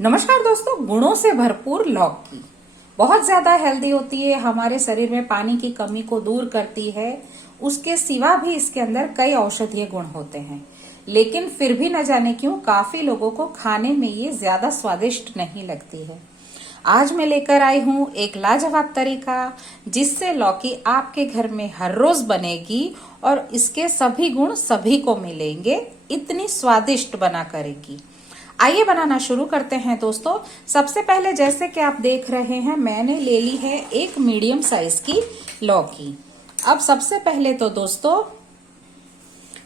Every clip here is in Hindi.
नमस्कार दोस्तों, गुणों से भरपूर लौकी बहुत ज्यादा हेल्दी होती है। हमारे शरीर में पानी की कमी को दूर करती है। उसके सिवा भी इसके अंदर कई औषधीय गुण होते हैं, लेकिन फिर भी न जाने क्यों काफी लोगों को खाने में ये ज्यादा स्वादिष्ट नहीं लगती है। आज मैं लेकर आई हूँ एक लाजवाब तरीका, जिससे लौकी आपके घर में हर रोज बनेगी और इसके सभी गुण सभी को मिलेंगे। इतनी स्वादिष्ट बना करेगी। आइए बनाना शुरू करते हैं दोस्तों। सबसे पहले जैसे कि आप देख रहे हैं, मैंने ले ली है एक मीडियम साइज की लौकी। अब सबसे पहले तो दोस्तों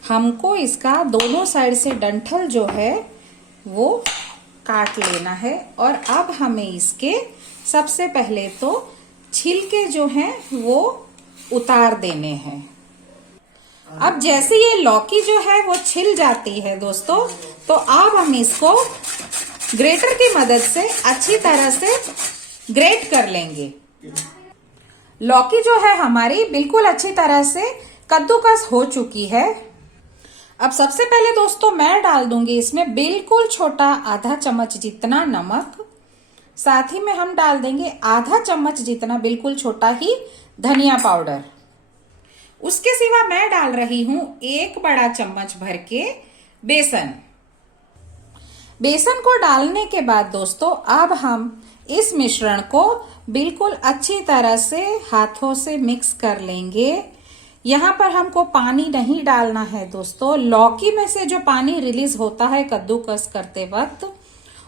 हमको इसका दोनों साइड से डंठल जो है वो काट लेना है। और अब हमें इसके सबसे पहले तो छिलके जो हैं वो उतार देने हैं। अब जैसे ये लौकी जो है वो छिल जाती है दोस्तों, तो अब हम इसको ग्रेटर की मदद से अच्छी तरह से ग्रेट कर लेंगे। लौकी जो है हमारी बिल्कुल अच्छी तरह से कद्दूकस हो चुकी है। अब सबसे पहले दोस्तों मैं डाल दूंगी इसमें बिल्कुल छोटा आधा चम्मच जितना नमक। साथ ही में हम डाल देंगे आधा चम्मच जितना बिल्कुल छोटा ही धनिया पाउडर। उसके सिवा मैं डाल रही हूं एक बड़ा चम्मच भर के बेसन। बेसन को डालने के बाद दोस्तों अब हम इस मिश्रण को बिल्कुल अच्छी तरह से हाथों से मिक्स कर लेंगे। यहाँ पर हमको पानी नहीं डालना है दोस्तों। लौकी में से जो पानी रिलीज होता है कद्दूकस करते वक्त,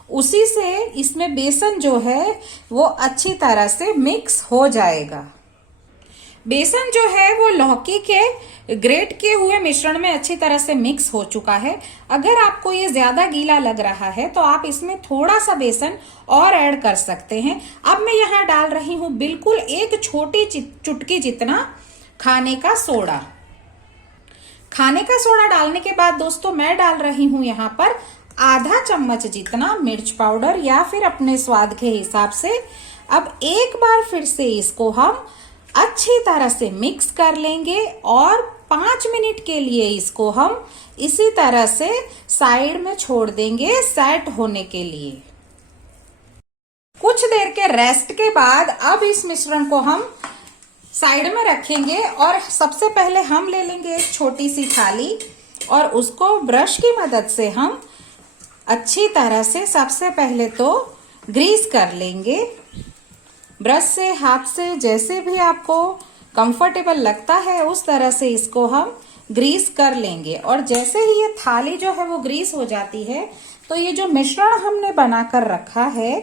उसी से इसमें बेसन जो है वो अच्छी तरह से मिक्स हो जाएगा। बेसन जो है वो लौकी के ग्रेट किए हुए मिश्रण में अच्छी तरह से मिक्स हो चुका है। अगर आपको ये ज्यादा गीला लग रहा है तो आप इसमें थोड़ा सा बेसन और ऐड कर सकते हैं। अब मैं यहाँ डाल रही हूँ बिल्कुल एक छोटी चुटकी जितना खाने का सोडा। खाने का सोडा डालने के बाद दोस्तों मैं डाल रही हूँ यहाँ पर आधा चम्मच जितना मिर्च पाउडर, या फिर अपने स्वाद के हिसाब से। अब एक बार फिर से इसको हम अच्छी तरह से मिक्स कर लेंगे और 5 मिनट के लिए इसको हम इसी तरह से साइड में छोड़ देंगे सेट होने के लिए। कुछ देर के रेस्ट के बाद अब इस मिश्रण को हम साइड में रखेंगे और सबसे पहले हम ले लेंगे एक छोटी सी थाली और उसको ब्रश की मदद से हम अच्छी तरह से सबसे पहले तो ग्रीस कर लेंगे। ब्रश से, हाथ से, जैसे भी आपको कंफर्टेबल लगता है उस तरह से इसको हम ग्रीस कर लेंगे। और जैसे ही ये थाली जो है वो ग्रीस हो जाती है तो ये जो मिश्रण हमने बनाकर रखा है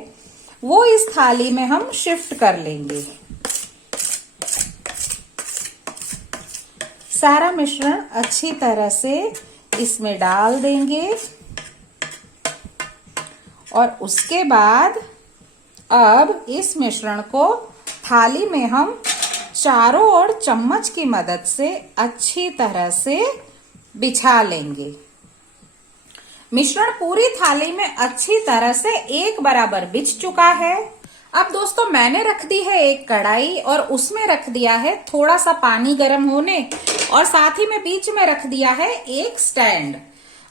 वो इस थाली में हम शिफ्ट कर लेंगे। सारा मिश्रण अच्छी तरह से इसमें डाल देंगे और उसके बाद अब इस मिश्रण को थाली में हम चारों ओर चम्मच की मदद से अच्छी तरह से बिछा लेंगे। मिश्रण पूरी थाली में अच्छी तरह से एक बराबर बिछ चुका है। अब दोस्तों मैंने रख दी है एक कढ़ाई और उसमें रख दिया है थोड़ा सा पानी गर्म होने, और साथ ही में बीच में रख दिया है एक स्टैंड।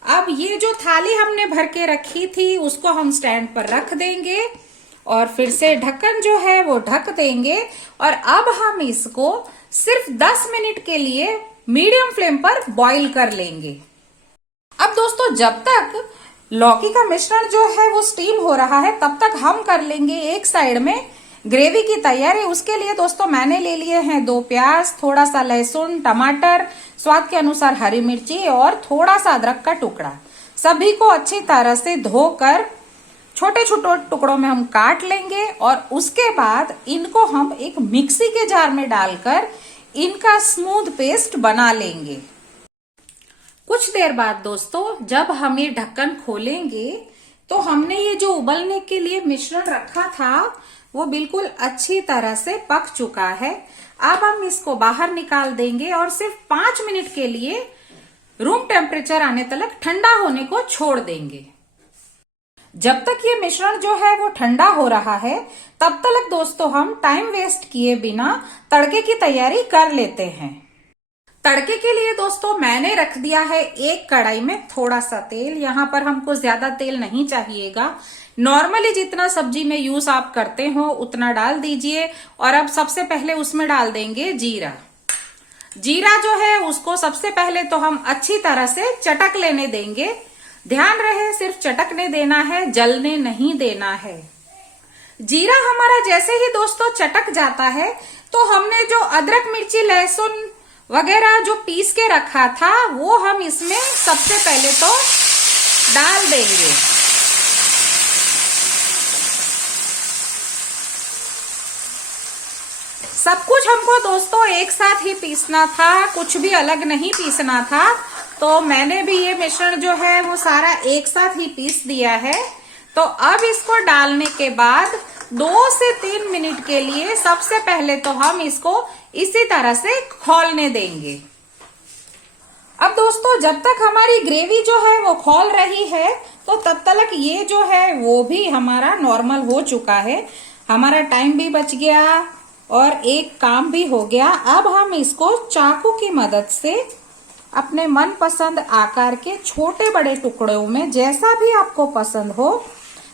अब ये जो थाली हमने भर के रखी थी उसको हम स्टैंड पर रख देंगे और फिर से ढक्कन जो है वो ढक देंगे। और अब हम इसको सिर्फ 10 मिनट के लिए मीडियम फ्लेम पर बॉईल कर लेंगे। अब दोस्तों जब तक लौकी का मिश्रण जो है वो स्टीम हो रहा है तब तक हम कर लेंगे एक साइड में ग्रेवी की तैयारी। उसके लिए दोस्तों मैंने ले लिए हैं 2 प्याज, थोड़ा सा लहसुन, टमाटर, स्वाद के अनुसार हरी मिर्ची और थोड़ा सा अदरक का टुकड़ा। सभी को अच्छी तरह से धोकर छोटे छोटे टुकड़ों में हम काट लेंगे और उसके बाद इनको हम एक मिक्सी के जार में डालकर इनका स्मूथ पेस्ट बना लेंगे। कुछ देर बाद दोस्तों जब हम ये ढक्कन खोलेंगे तो हमने ये जो उबलने के लिए मिश्रण रखा था वो बिल्कुल अच्छी तरह से पक चुका है। अब हम इसको बाहर निकाल देंगे और सिर्फ 5 मिनट के लिए रूम टेम्परेचर आने तक ठंडा होने को छोड़ देंगे। जब तक ये मिश्रण जो है वो ठंडा हो रहा है तब तक दोस्तों हम टाइम वेस्ट किए बिना तड़के की तैयारी कर लेते हैं। तड़के के लिए दोस्तों मैंने रख दिया है एक कढ़ाई में थोड़ा सा तेल। यहाँ पर हमको ज्यादा तेल नहीं चाहिएगा, नॉर्मली जितना सब्जी में यूज आप करते हो उतना डाल दीजिए। और अब सबसे पहले उसमें डाल देंगे जीरा। जीरा जो है उसको सबसे पहले तो हम अच्छी तरह से चटक लेने देंगे। ध्यान रहे सिर्फ चटकने देना है, जलने नहीं देना है। जीरा हमारा जैसे ही दोस्तों चटक जाता है तो हमने जो अदरक मिर्ची लहसुन वगैरह जो पीस के रखा था वो हम इसमें सबसे पहले तो डाल देंगे। सब कुछ हमको दोस्तों एक साथ ही पीसना था, कुछ भी अलग नहीं पीसना था। तो मैंने भी ये मिश्रण जो है वो सारा एक साथ ही पीस दिया है। तो अब इसको डालने के बाद 2 से 3 मिनट के लिए सबसे पहले तो हम इसको इसी तरह से खौलने देंगे। अब दोस्तों जब तक हमारी ग्रेवी जो है वो खौल रही है तो तब तक ये जो है वो भी हमारा नॉर्मल हो चुका है। हमारा टाइम भी बच गया और एक काम भी हो गया। अब हम इसको चाकू की मदद से अपने मनपसंद आकार के छोटे बड़े टुकड़ों में, जैसा भी आपको पसंद हो,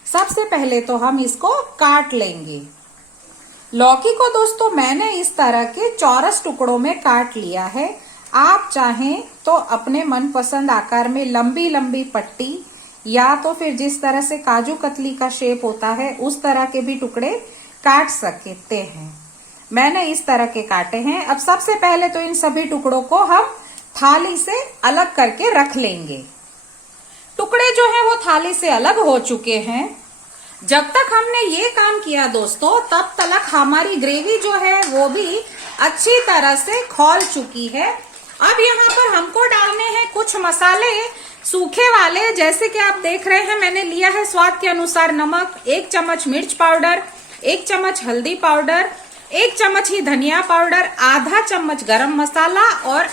सबसे पहले तो हम इसको काट लेंगे। लौकी को दोस्तों मैंने इस तरह के चौरस टुकड़ों में काट लिया है। आप चाहें तो अपने मनपसंद आकार में लंबी लंबी पट्टी या तो फिर जिस तरह से काजू कतली का शेप होता है उस तरह के भी टुकड़े काट सकते हैं। मैंने इस तरह के काटे हैं। अब सबसे पहले तो इन सभी टुकड़ों को हम थाली से अलग करके रख लेंगे। टुकड़े जो है वो थाली से अलग हो चुके हैं। जब तक हमने ये काम किया दोस्तों तब तक हमारी ग्रेवी जो है वो भी अच्छी तरह से खौल चुकी है। अब यहाँ पर हमको डालने हैं कुछ मसाले सूखे वाले। जैसे कि आप देख रहे हैं मैंने लिया है स्वाद के अनुसार नमक, 1 चम्मच मिर्च पाउडर, 1 चम्मच हल्दी पाउडर, 1 चम्मच ही धनिया पाउडर, आधा चम्मच गरम मसाला और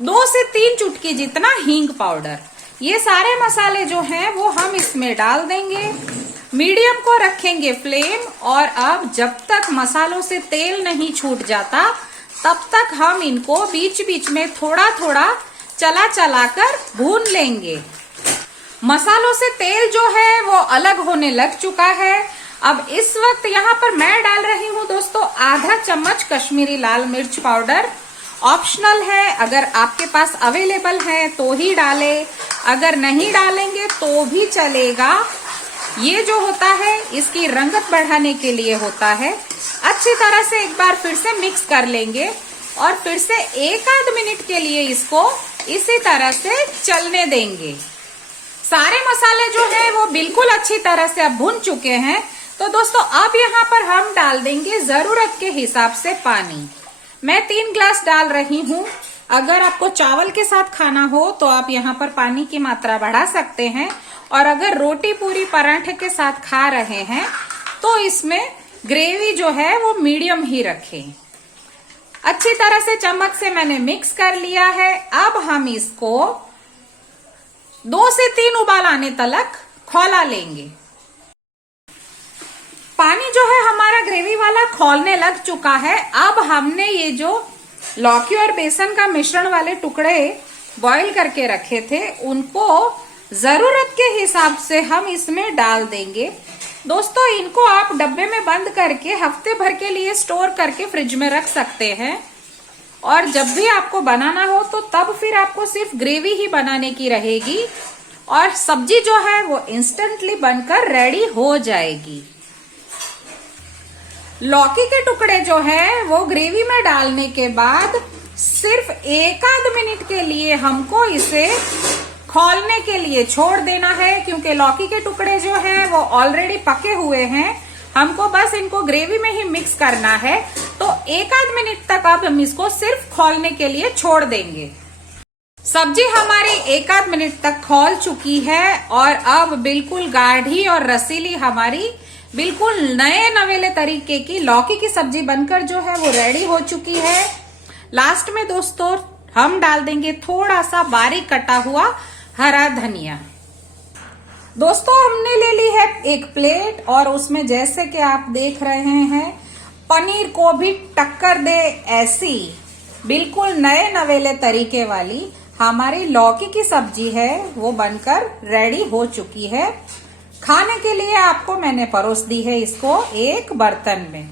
2 से 3 चुटकी जितना हींग पाउडर। ये सारे मसाले जो हैं वो हम इसमें डाल देंगे। मीडियम को रखेंगे फ्लेम और अब जब तक मसालों से तेल नहीं छूट जाता तब तक हम इनको बीच बीच में थोड़ा थोड़ा चला चला कर भून लेंगे। मसालों से तेल जो है वो अलग होने लग चुका है। अब इस वक्त यहाँ पर मैं डाल रही हूँ दोस्तों आधा चम्मच कश्मीरी लाल मिर्च पाउडर। ऑप्शनल है, अगर आपके पास अवेलेबल है तो ही डालें, अगर नहीं डालेंगे तो भी चलेगा। ये जो होता है इसकी रंगत बढ़ाने के लिए होता है। अच्छी तरह से एक बार फिर से मिक्स कर लेंगे और फिर से 1 आध मिनट के लिए इसको इसी तरह से चलने देंगे। सारे मसाले जो है वो बिल्कुल अच्छी तरह से अब भुन चुके हैं। तो दोस्तों अब यहाँ पर हम डाल देंगे जरूरत के हिसाब से पानी। मैं 3 ग्लास डाल रही हूँ। अगर आपको चावल के साथ खाना हो तो आप यहाँ पर पानी की मात्रा बढ़ा सकते हैं और अगर रोटी पूरी पराठे के साथ खा रहे हैं तो इसमें ग्रेवी जो है वो मीडियम ही रखें। अच्छी तरह से चम्मच से मैंने मिक्स कर लिया है। अब हम इसको 2 से 3 उबाल आने तक खौला लेंगे। पानी जो है हमारा ग्रेवी वाला खौलने लग चुका है। अब हमने ये जो लौकी और बेसन का मिश्रण वाले टुकड़े बॉईल करके रखे थे उनको जरूरत के हिसाब से हम इसमें डाल देंगे। दोस्तों इनको आप डब्बे में बंद करके हफ्ते भर के लिए स्टोर करके फ्रिज में रख सकते हैं और जब भी आपको बनाना हो तो तब फिर आपको सिर्फ ग्रेवी ही बनाने की रहेगी और सब्जी जो है वो इंस्टेंटली बनकर रेडी हो जाएगी। लौकी के टुकड़े जो है वो ग्रेवी में डालने के बाद सिर्फ 1 आध मिनट के लिए हमको इसे खौलने के लिए छोड़ देना है, क्योंकि लौकी के टुकड़े जो हैं वो ऑलरेडी पके हुए हैं। हमको बस इनको ग्रेवी में ही मिक्स करना है। तो 1 आध मिनट तक अब हम इसको सिर्फ खौलने के लिए छोड़ देंगे। सब्जी हमारी 1 आध मिनट तक खौल चुकी है और अब बिल्कुल गाढ़ी और रसीली हमारी बिल्कुल नए नवेले तरीके की लौकी की सब्जी बनकर जो है वो रेडी हो चुकी है। लास्ट में दोस्तों हम डाल देंगे थोड़ा सा बारीक कटा हुआ हरा धनिया। दोस्तों हमने ले ली है एक प्लेट और उसमें जैसे कि आप देख रहे हैं पनीर को भी टक्कर दे ऐसी बिल्कुल नए नवेले तरीके वाली हमारी लौकी की सब्जी है वो बनकर रेडी हो चुकी है। खाने के लिए आपको मैंने परोस दी है इसको एक बर्तन में।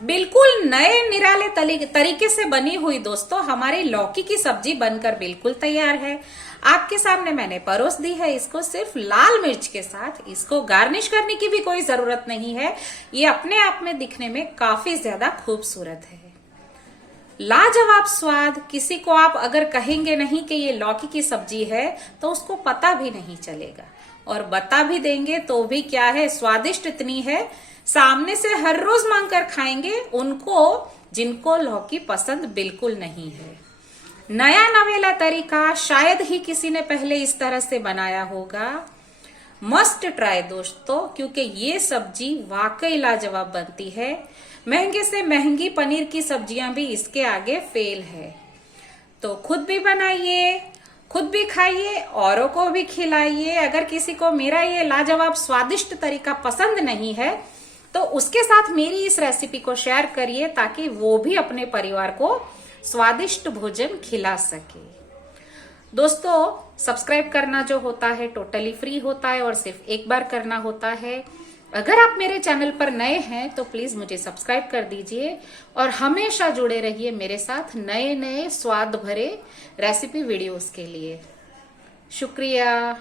बिल्कुल नए निराले तरीके से बनी हुई दोस्तों हमारी लौकी की सब्जी बनकर बिल्कुल तैयार है। आपके सामने मैंने परोस दी है इसको सिर्फ लाल मिर्च के साथ। इसको गार्निश करने की भी कोई जरूरत नहीं है, ये अपने आप में दिखने में काफी ज्यादा खूबसूरत है। लाजवाब स्वाद। किसी को आप अगर कहेंगे नहीं कि ये लौकी की सब्जी है तो उसको पता भी नहीं चलेगा, और बता भी देंगे तो भी क्या है, स्वादिष्ट इतनी है सामने से हर रोज मांगकर खाएंगे उनको जिनको लौकी पसंद बिल्कुल नहीं है। नया नवेला तरीका, शायद ही किसी ने पहले इस तरह से बनाया होगा। मस्ट ट्राई दोस्तों, क्योंकि ये सब्जी वाकई लाजवाब बनती है। महंगे से महंगी पनीर की सब्जियां भी इसके आगे फेल है। तो खुद भी बनाइए, खुद भी खाइए, औरों को भी खिलाइए। अगर किसी को मेरा ये लाजवाब स्वादिष्ट तरीका पसंद नहीं है तो उसके साथ मेरी इस रेसिपी को शेयर करिए ताकि वो भी अपने परिवार को स्वादिष्ट भोजन खिला सके। दोस्तों सब्सक्राइब करना जो होता है टोटली फ्री होता है और सिर्फ एक बार करना होता है। अगर आप मेरे चैनल पर नए हैं तो प्लीज मुझे सब्सक्राइब कर दीजिए और हमेशा जुड़े रहिए मेरे साथ नए नए स्वाद भरे रेसिपी वीडियोस के लिए। शुक्रिया।